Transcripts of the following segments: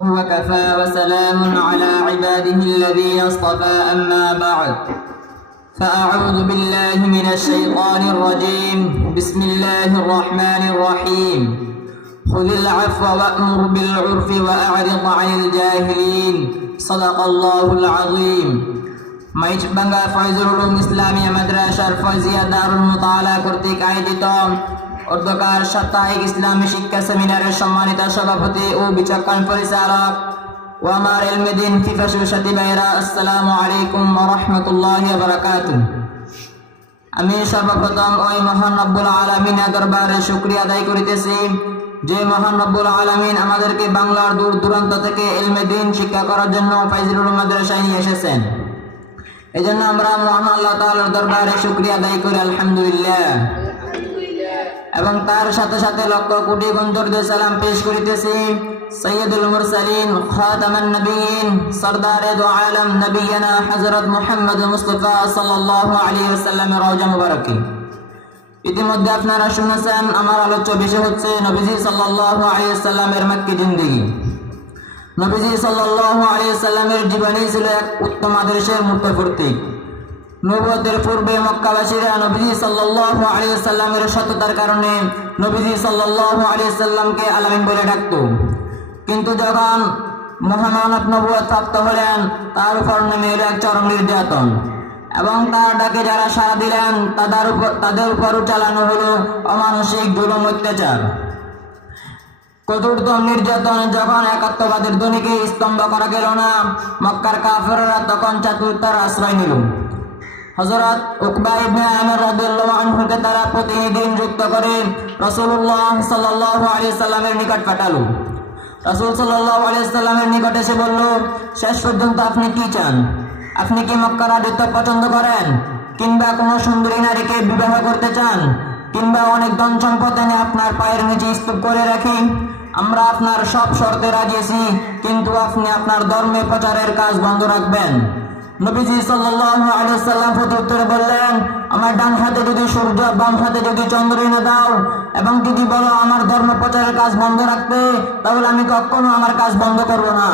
وكفى وسلام على عباده الذين اصطفى أما بعد فأعوذ بالله من الشيطان الرجيم بسم الله الرحمن الرحيم خذ العفو وأمر بالعرف وأعرض عن الجاهلين صدق الله العظيم মাইজবাঙ্গা ফয়জুল উলুম ইসলামিয়া মাদ্রাসার ফয়জিয়া দারুল মুতাআলা কর্তৃক আয়োজিত অর্ধকার সাপ্তাহিক ইসলামী শিক্ষা সেমিনারের সম্মানিত সভাপতি ও বিচক্ষণ পরিচালক ও আমার ইলমে-দ্বীন ফিফাসু সাথী ভাইয়েরা, আসসালামু আলাইকুম ওয়া রাহমাতুল্লাহি ওয়া বারাকাতুহু। আমি সর্বপ্রথম ওই মহান রব্বুল আলামিনের দরবারে শুকরিয়া আদায় করিতেছি, যে মহান রব্বুল আলামিন আমাদেরকে বাংলার দূর দূরান্ত থেকে ইলমে-দ্বীন শিক্ষা করার জন্য ফয়জুল উলুম মাদ্রাসায় নিয়ে এসেছেন। এজন্য আমরা মহান আল্লাহ তাআলার দরবারে শুকরিয়া আদায় করি, আলহামদুলিল্লাহ। এবং তার সাথে সাথে লক্ষ কোটি গন্তর সালাম পেশ করিতেছি সৈয়দুল মুরসালিন খাতামান নবীন সরদারে দু আলম নবিয়ানা হযরত মুহাম্মদ মুস্তাফা সাল্লাল্লাহু আলাইহি ওয়াসাল্লামের রওজা মুবারকে। ইতিমধ্যে আপনারা শুনেছেন আমার আলোচ্য বিষয় হচ্ছে নবীজি সাল্লাল্লাহু আলাইহি ওয়াসাল্লামের মক্কি জিন্দেগি। নবীজি সাল্লাল্লাহু আলাইহি ওয়াসাল্লামের জীবনী ছিল এক উত্তম আদর্শের মূর্ত প্রতীক। নবুয়তের পূর্বে মক্কাবাসীরা নবীজি সাল্লাল্লাহু আলাইহি ওয়াসাল্লামের সততার কারণে নবীজি সাল্লাল্লাহু আলাইহি ওয়াসাল্লামকে আলামিন বলে ডাকত। কিন্তু যখন মহামানব নবুয়ত প্রাপ্ত হলেন, তার উপর নেমে এলো এক চরম নির্যাতন এবং তার ডাকে যারা সাড়া দিলেন তাদের উপর চালানো হলো অমানসিক জুলুম অত্যাচার। কঠোরতম নির্যাতন যখন একাত্মবাদের ধ্বনিকে স্তম্ভ করা গেল না, মক্কার কাফেররা তখন চাতুরতার আশ্রয় নিল। হযরত উকবা ইবনে আমির রাদিয়াল্লাহু আনহুকে তারা প্রতিদিন যুক্ত করে রাসূলুল্লাহ সাল্লাল্লাহু আলাইহি সাল্লামের নিকট পাঠালো। রাসূল সাল্লাল্লাহু আলাইহি সাল্লামের নিকট এসে বলল, শেষ পর্যন্ত আপনি কি চান? আপনি কি মক্কার রাজত্ব পছন্দ করেন, কিংবা কোনো সুন্দরী নারীকে বিবাহ করতে চান, কিংবা অনেক ধন সম্পদ এনে আপনার পায়ের নিচে স্তূপ করে রাখি? আমরা আপনার সব শর্তে রাজি আছি, কিন্তু আপনি আপনার ধর্মে প্রচারের কাজ বন্ধ রাখবেন। নবীজি সাল্লাল্লাহু আলাইহি সাল্লাম প্রত্যুত্তরে বললেন, আমার ডান হাতে যদি সূর্য, বাম হাতে যদি চন্দ্র এনে দাও এবং যদি বলো আমার ধর্ম প্রচারের কাজ বন্ধ রাখতে, তাহলে আমি কখনো আমার কাজ বন্ধ করব না।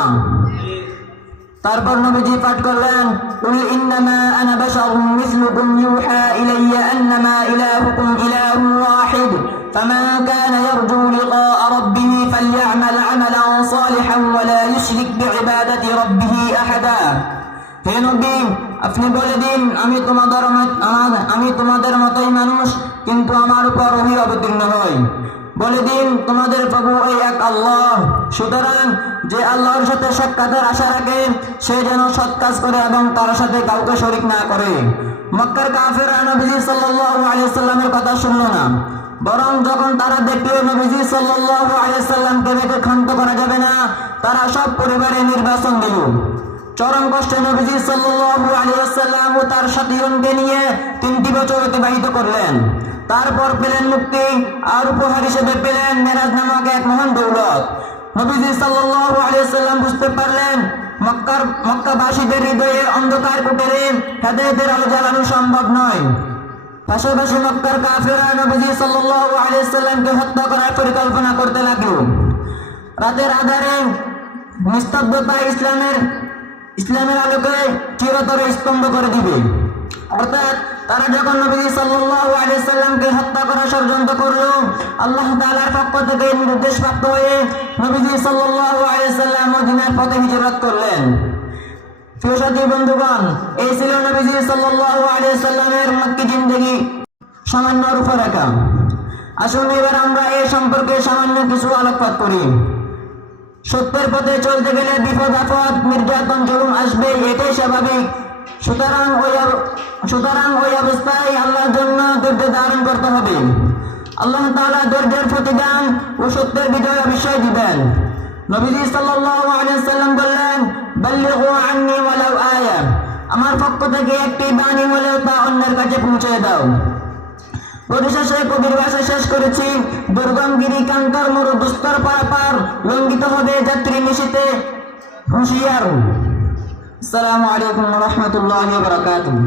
তারপর নবীজি পাঠ করলেন, কুল ইন্নামা আনা বাশারুম মিসলুকুম ইউহা ইলাইয়া আন্নামা ইলাহুকুম ইলাহুন ওয়াহিদ ফামান কানা ইয়ারজু লিকাআ রাব্বিহি ফালইআমাল আমালান সালিহান ওয়া লা ইউশরিক বিইবাদাতি রাব্বিহি আহাদা। হে নবী, আপনি বলে দিন, আমি তোমাদের মতোই মানুষ, কিন্তু আমার উপর ওহী অবতীর্ণ হয়। বলে দিন তোমাদের প্রভু ওই এক আল্লাহ। সুতরাং যে আল্লাহর সাথে সাক্ষাতের আশা রাখে সে যেন সৎ কাজ করে এবং তার সাথে কাউকে শরীক না করে। মক্কার কাফেররা নবীজি সাল্লাল্লাহু আলাইহি সাল্লামের কথা শুনল না, বরং যখন তারা দেখলো নবীজি সাল্লাল্লাহু আলাইহি সাল্লামকে রেখে ক্ষান্ত করা যাবে না, তারা সব পরিবারে নির্বাচন দিল। চরম কষ্টে নবীজি সাল্লাল্লাহু আলাইহি ওয়াসাল্লাম ও তার সাথীগণকে নিয়ে 3টি বছর অতিবাহিত করলেন। তারপর পেলেন মুক্তি, আর উপহার হিসেবে পেলেন মেরাজ নামক এক মহান দৌলত। নবীজি সাল্লাল্লাহু আলাইহি ওয়াসাল্লাম বুঝতে পারলেন মক্কাবাসীদের হৃদয়ের অন্ধকার কুটিরে হেদায়েতের আলো জ্বালানো সম্ভব নয়। পাশাপাশি মক্কার কাফেররা নবীজি সাল্লাল্লাহু আলাইহি ওয়াসাল্লামকে হত্যা করার পরিকল্পনা করতে লাগলো। রাতের আঁধারে নিস্তব্ধতা ইসলামের আলোকে চিরতরে স্তম্ভ করে দিবে। অর্থাৎ তারা যখন নবী সাল্লাল্লাহু আলাইহি সাল্লামকে হত্যা করার ষড়যন্ত্র করলো, আল্লাহ তাআলার পক্ষ থেকে নির্দেশ প্রাপ্ত হয়ে নবী সাল্লাল্লাহু আলাইহি সাল্লাম মদিনার পথে হিজরত করলেন। প্রিয় সাথী বন্ধুগণ, এই ছিল নবী সাল্লাল্লাহু আলাইহি সাল্লামের মক্কি জিন্দেগি সামান্য রূপরেখা। আসুন এবার আমরা এই সম্পর্কে সামান্য কিছু আলোকপাত করি। সত্যের পথে চলতে গেলে বিপদ আপদ, নির্যাতন, জুলুম আসবে, এটাই স্বাভাবিক। সুতরাং ওই অবস্থায় আল্লাহর জন্য ধৈর্য ধারণ করতে হবে। আল্লাহ তাআলা ধৈর্যের প্রতিদান ও সত্যের বিজয় অবশ্যই দিবেন। নবীজি সাল্লাল্লাহু আলাইহি ওয়াসাল্লাম বললেন, বাল্লিগু আন্নী ওয়ালাউ আয়া, আমার পক্ষ থেকে একটি বাণী হলেও তা অন্যের কাছে পৌঁছে দাও। পরিশেষে কবির ভাষা শেষ করেছি, দুর্গম গিরি কান্তর মরু দুস্তর পারাপার লঙ্ঘিত হবে যাত্রী নিশীতে হুঁশিয়ার। আসসালামু আলাইকুম ওয়া রাহমাতুল্লাহি ওয়া বারাকাতুহু।